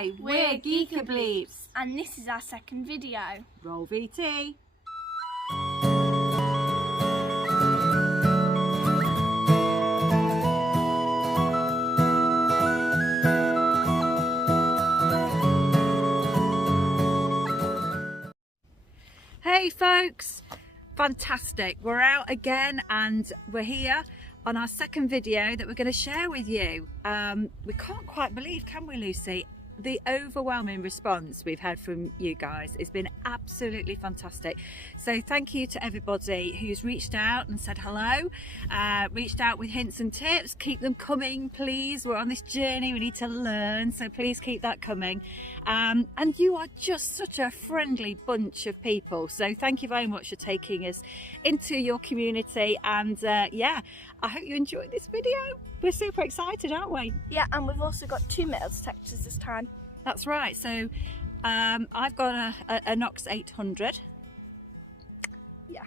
Hi, we're Geeker Bleeps. And this is our second video. Roll VT. Hey folks, fantastic. We're out again and we're here on our second video that we're going to share with you. We can't quite believe, can we, Lucy? The overwhelming response we've had from you guys has been absolutely fantastic. So thank you to everybody who's reached out and said hello, reached out with hints and tips. Keep them coming, please. We're on this journey, we need to learn, so please keep that coming. And you are just such a friendly bunch of people, so thank you very much for taking us into your community. And yeah, I hope you enjoyed this video. We're super excited, aren't we? Yeah, and we've also got 2 metal detectors this time. That's right. So I've got a Knox 800. Yeah.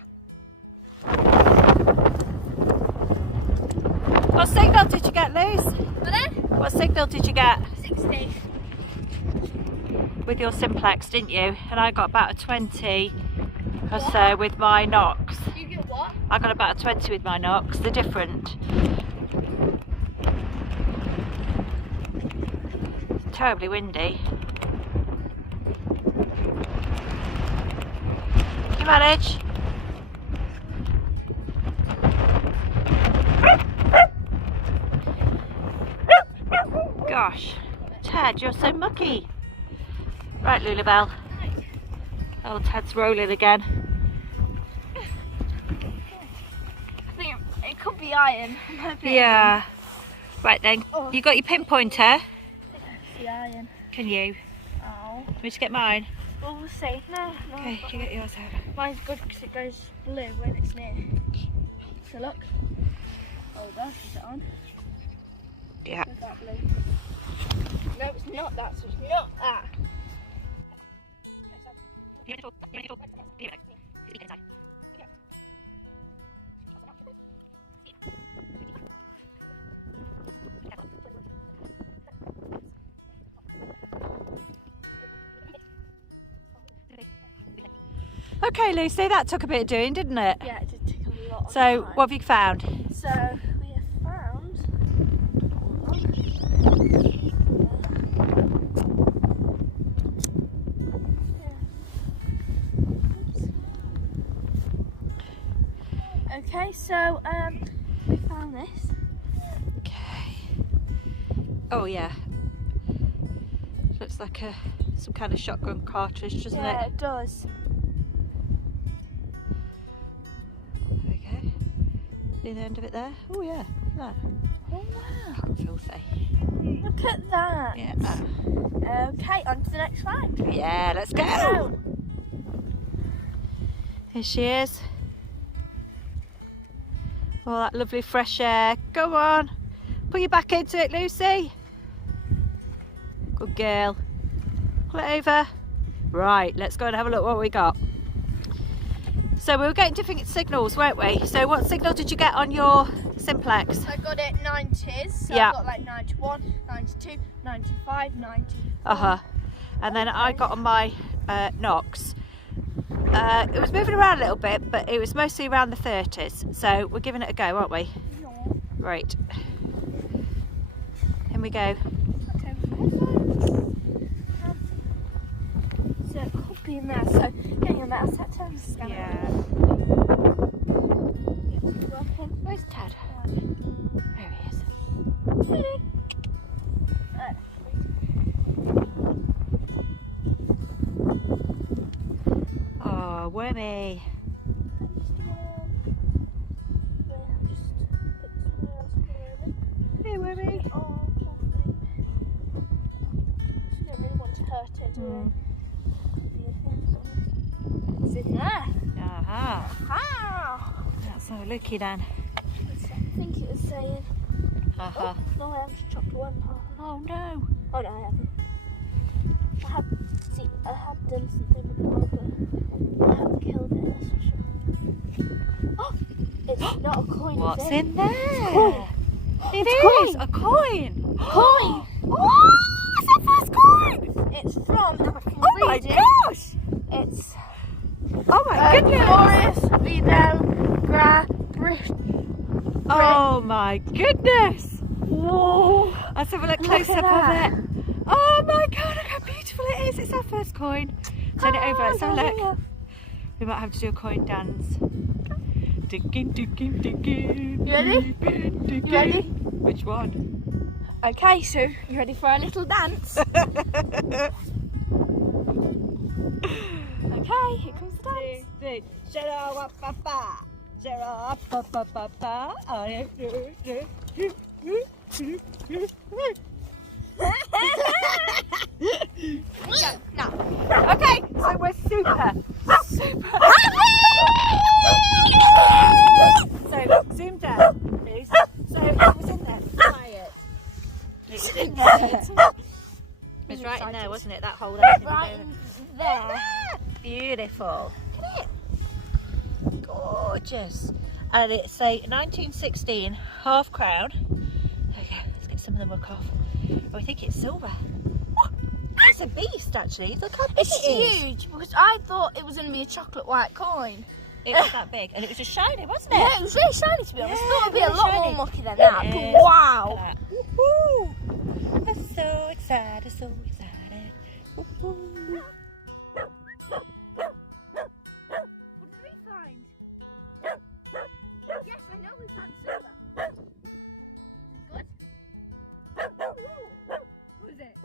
What signal did you get, Luz? Pardon? What signal did you get? 60. With your Simplex, didn't you? And I got about a 20 or so with my Knox. You get what? I got about a 20 with my Knox. They're different. Terribly windy. You manage? Gosh, Ted, you're so mucky. Right, Lulabelle. Oh, Ted's rolling again. I think it could be iron. I'm hoping. Yeah. Right then, Oh. you got your pinpointer? The iron. Can you? Oh. Let me just get mine. Well, we'll see. No. Okay, you get yours out. Mine's good because it goes blue when it's near. So look. Oh, gosh, is it on? Yeah. Is that blue? No, it's not that. So it's not that. Okay, Lucy, that took a bit of doing, didn't it? Yeah, it did take a lot of So, time. what have you found? So we have found. Okay, so we found this. Okay. Oh yeah. Looks like some kind of shotgun cartridge, doesn't Yeah, it? it does. There we go. See the end of it there? Oh yeah. No. Oh wow! Filthy. Look at that. Yeah. Okay, on to the next slide. Yeah, let's go. Here she is. Oh, that lovely fresh air. Go on. Put your back into it, Lucy. Good girl. Pull it over. Right, let's go and have a look what we got. So we were getting different signals, weren't we? So what signal did you get on your Simplex? I got it 90s, so Yeah. I got like 91, 92, 95, 90. And then I got on my Knox. It was moving around a little bit, but it was mostly around the 30s. So we're giving it a go, aren't we? Yeah. Right. In we go. Okay. So it could be in there. So getting your metal detector scanner. Yeah. Working. Where's Ted? There he is. Really? Oh, wormy. Hey, wormy. Oh, poor thing. She didn't really want to hurt it, do we? It's in there. Aha. Ah! That's so looky then. I think it was saying. Uh-huh. Oh, no, I have just chopped one half. Oh no. Oh no, I haven't. I have done something with the rug, but I haven't killed it, that's for sure. Oh! It's not a coin, What's is it? in there? Coin. It It's is a coin. Coin! Oh, it's our first coin. from, and I can Oh my read it. gosh! It's Oh my goodness! Forest Vidal Gra Brick. Oh my goodness! Whoa! Let's have a look Look close at up that. of it. Oh my god, look how beautiful it is. It's our first coin. Turn it over, let's have a look. We might have to do a coin dance. Digging, digging, digging. You ready? Digging, digging. You ready? Which one? Okay, so you ready for a little dance? Okay, here comes the dance. No. Okay, so we're super. So zoom down, please. So it was in there. Quiet. It was in there. It was right in there, wasn't it? That hole there. Right there. Beautiful. Look at it. Gorgeous. And it's a 1916 half crown. Okay, let's get some of the muck off. Oh, we think it's silver. Oh, it's a beast actually. Look how big It's it is. huge because I thought it was going to be a chocolate white coin. It was that big and it was just shiny, wasn't it? Yeah, it was really shiny to be honest. I thought it would be a really lot shiny. more mucky than that. Yes. But Look wow. at that. Woohoo! I'm so excited, so excited. Woohoo! What did we find? Yes, I know we found silver. Good. What is it?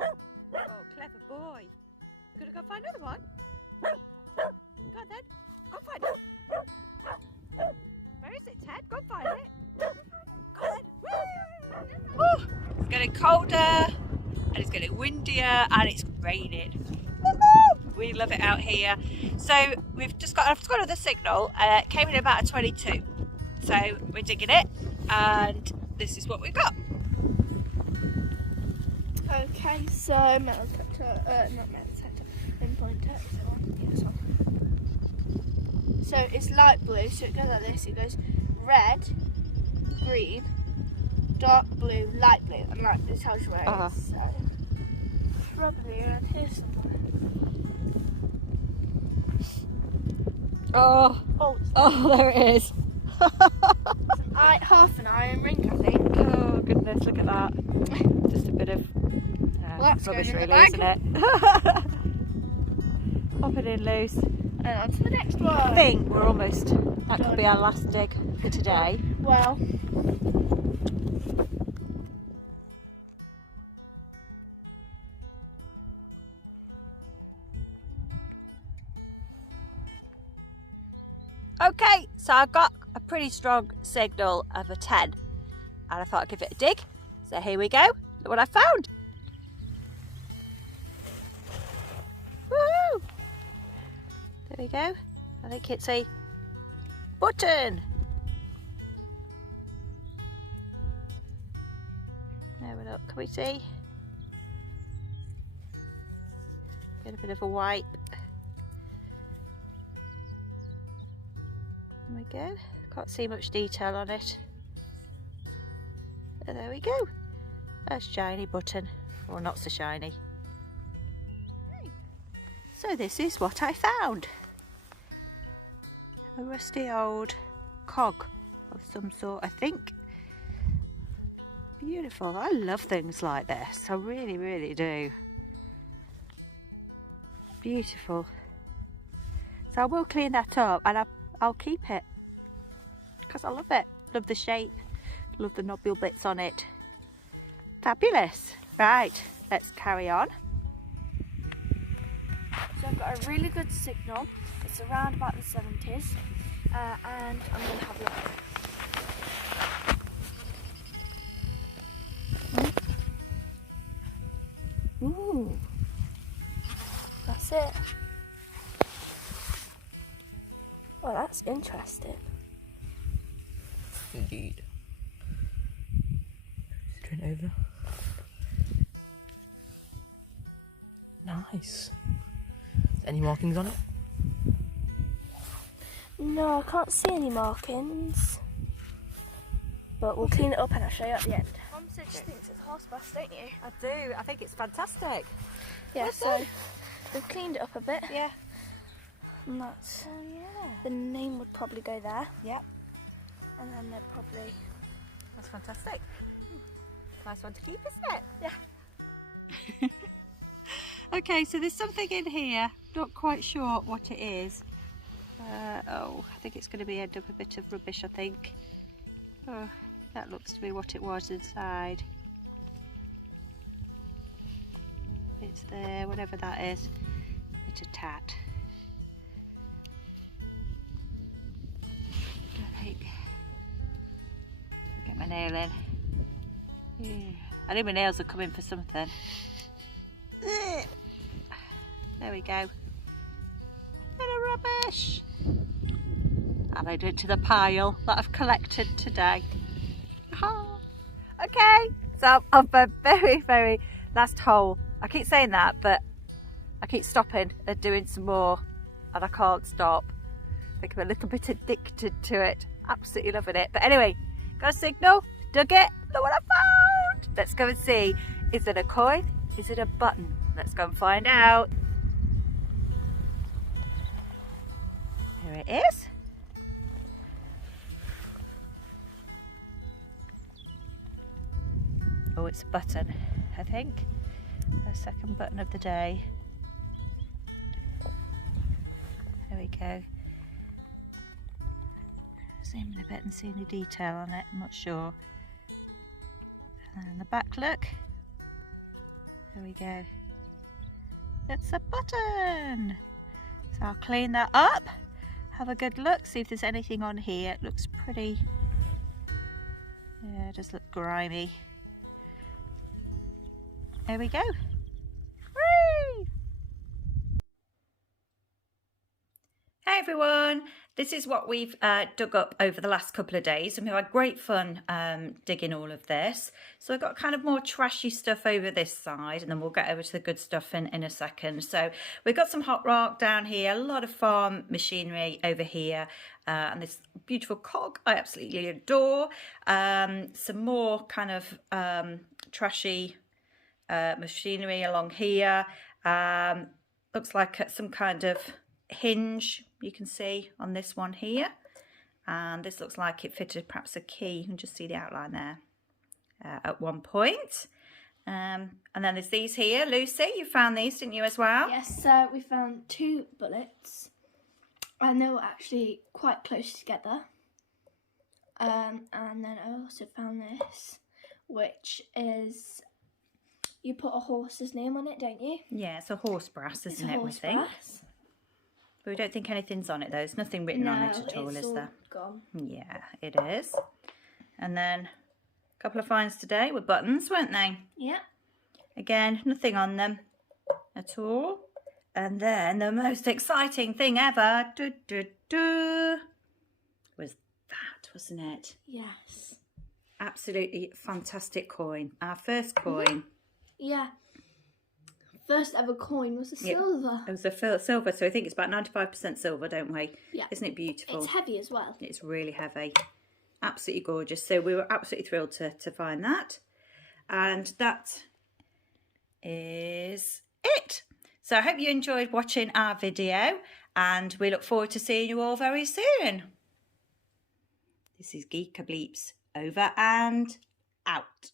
Oh, clever boy. We're gonna go find another one. Go on then. Go find it. Where is it, Ted? Go and find it. Go on then. Woo! Woo! It's getting colder and it's getting windier and it's raining. Woo-hoo! We love it out here. So I've just got another signal. It came in about a 22. So we're digging it and this is what we've got. Okay, so metal detector, not metal detector, pinpoint detector. Yes, on. So it's light blue, so it goes like this. It goes red, green, dark blue, light blue, and light blue tells you where it is. So probably around here somewhere. Oh, there it is. Half an iron ring, I think. Oh goodness, look at that. Just a bit of that's rubbish going in the really, bag. isn't it? Pop it in loose. And on to the next one. I think we're almost, that could be our last dig for today. Well, Okay, so I got a pretty strong signal of a 10 and I thought I'd give it a dig. So here we go, look what I found. Woo! There we go. I think it's a button. There we look, can we see? Get a bit of a wipe. There we go. Can't see much detail on it. But there we go. A shiny button. Well, not so shiny. So this is what I found. A rusty old cog of some sort, I think. Beautiful. I love things like this. I really, really do. Beautiful. So I will clean that up and I'll keep it because I love it. Love the shape. Love the nobule bits on it. Fabulous. Right, let's carry on. so I've got a really good signal. It's around about the 70s, and I'm going to have a look. Ooh, that's it. Well, that's interesting. Indeed. Turn over. Nice. Any markings on it? No, I can't see any markings. But we'll clean it up and I'll show you at the end. Mum said she thinks it's a horse bus, don't you? I do. I think it's fantastic. Yeah, Well so done. we've cleaned it up a bit. Yeah. And that's Oh yeah. the name would probably go there. Yep. And then they're probably That's fantastic. Nice one to keep, isn't it? yeah. Okay, so there's something in here. Not quite sure what it is. Oh, I think it's going to be a bit of rubbish, I think. Oh, that looks to be what it was inside. It's there, whatever that is. It's a tat. I think. Get my nail in. Yeah. I know my nails are coming for something. There we go. Bit of rubbish. Add it to the pile that I've collected today. Okay, so on the very last hole. I keep saying that, but I keep stopping and doing some more, and I can't stop. I think I'm a little bit addicted to it. Absolutely loving it. But anyway, got a signal, dug it, look what I found. Let's go and see. Is it a coin? Is it a button? Let's go and find out. Here it is. Oh, it's a button, I think. The second button of the day. There we go. Zoom in a bit and see any detail on it, I'm not sure. And the back look. There we go. It's a button. So I'll clean that up, have a good look, see if there's anything on here. It looks pretty, yeah, it does look grimy. There we go. Whee! Hey everyone, this is what we've dug up over the last couple of days, and we've had great fun digging all of this. So I've got kind of more trashy stuff over this side, and then we'll get over to the good stuff in a second. So we've got some hot rock down here, a lot of farm machinery over here, and this beautiful cog I absolutely adore. Some more kind of trashy machinery along here. Looks like some kind of hinge you can see on this one here, and this looks like it fitted perhaps a key. You can just see the outline there at one point. And then there's these here. Lucy, you found these, didn't you, as well? Yes, so we found 2 bullets, and they were actually quite close together. And then I also found this, which is, you put a horse's name on it, don't you? Yeah, it's a horse brass, isn't it, we think? Brass. But we don't think anything's on it, though. There's nothing written on it at all, it's is all there? gone. Yeah, it is. And then a couple of finds today were buttons, weren't they? Yeah. Again, nothing on them at all. And then the most exciting thing ever was that, wasn't it? Yes. Absolutely fantastic coin. Our first coin. Yeah. First ever coin was a silver. It was a silver, so I think it's about 95% silver, don't we? Yeah. Isn't it beautiful? It's heavy as well. It's really heavy. Absolutely gorgeous. So we were absolutely thrilled to find that. And that is it. So I hope you enjoyed watching our video, and we look forward to seeing you all very soon. This is Geeka Bleeps, over and out.